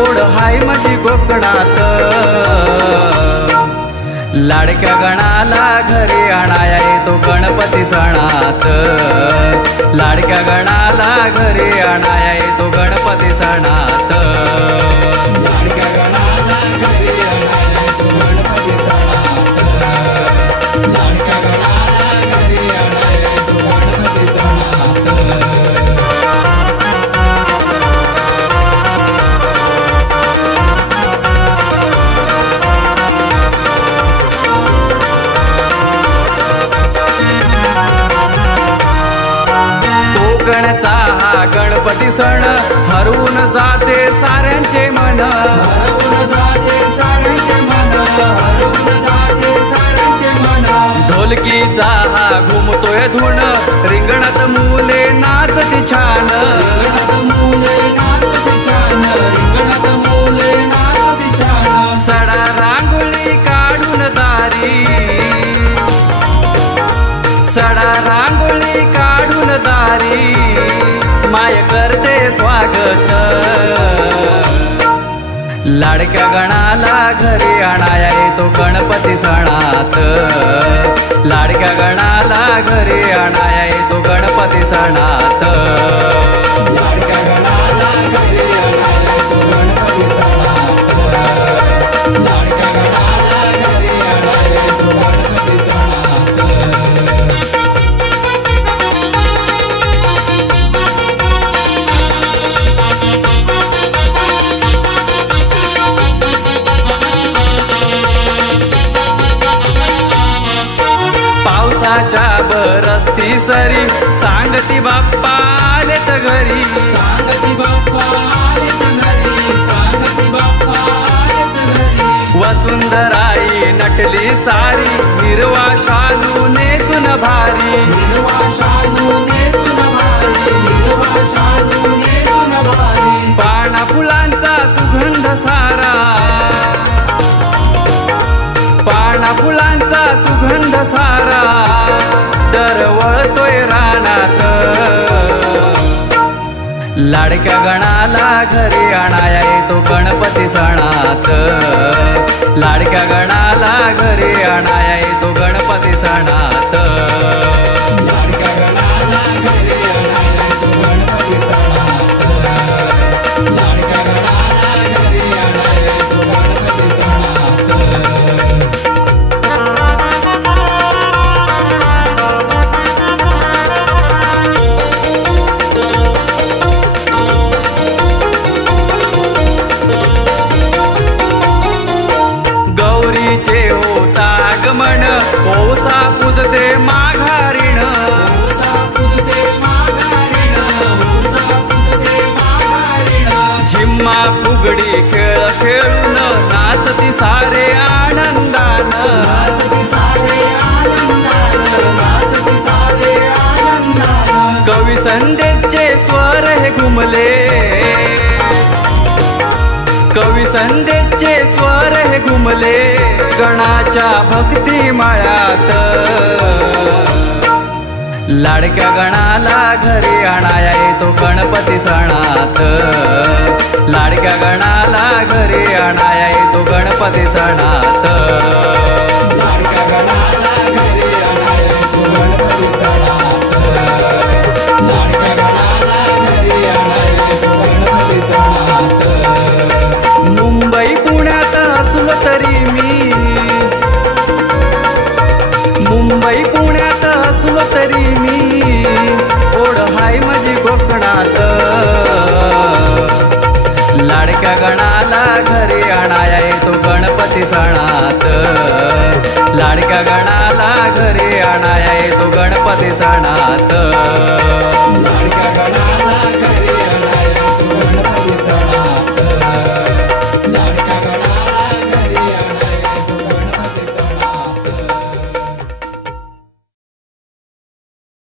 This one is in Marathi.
ओढ हाय माझी कोकणात। लाडक्या गणाला घरी आणाया येतो गणपती सणात। लाडक्या गणाला घरी आणाया येतो गणपती सणात। लाडक्या गणाला घरी आणाया येतो गणपती सणात। लाडक्या गणाला घरी आणाया येतो गणपती सणात। कोकणचा हा गणपती सण हरवून जाते साऱ्यांचे मन। ढोलकीचा हा घुमतोय धुन रिंगणात मुले नाचती छान। सडा रांगोळी काढून दारी, सडा रांगोळी काढून दारी माय करते स्वागत। लाडक्या गणाला घरी आणाया येतो गणपती सणात। लाडक्या गणाला घरी आणाया येतो गणपती सणात। लाडक्या गणाला घरी आणाया येतो गणपती सणात। लाडक्या गणाला घरी आणाया येतो गणपती सणात। पावसाच्या बरसती सरी सांगती बाप्पा आलेत घरी। सांगती बाप्पा आलेत घरी, सांगती बाप्पा आलेत घरी। वसुंधराई नटली सारी हिरवा शालू नेसून भारी। हिरवा शालू नेसून भारी, हिरवा शालू नेसून भारी। पाना फुलांचा सुगंध सारा, पाना फुलांचा सुगंध सारा दरवळतोय रानात। लाडक्या गणाला घरी आणाया येतो गणपती सणात। लाडक्या गणाला घरी आणाया येतो गणपती सणात। लाडक्या गणाला घरी आणाया येतो गणपती सणात। लाडक्या गणाला घरी आणाया येतो गणपती सणात। गौरीचे होता आगमन ओसा पूजते माघारीण। झिम्मा फुगडी खेळ खेळून नाचती सारे आनंदान। कवी संदेचे स्वर हे घुमले, कवी संदेचे स्वर हे घुमले गणाच्या भक्ती माळ्यात। लाडक्या गणाला घरी आणाया येतो गणपती सणात। लाडक्या गणाला घरी आणाया येतो गणपती सणात। लाडक्या गणाला घरी आणाया येतो गणपती सणात। लाडक्या गणाला घरी आणाया येतो गणपती सणात। मुंबई पुण्यात असलो तरी मी, मुंबई पुण्यात असलो तरी मी ओढ हाय माझी कोकणात। लाडक्या गणाला घरी आणाया येतो गणपती सणात। लाडक्या गणाला घरी आणाया येतो गणपती सणात। लाडक्या गणाला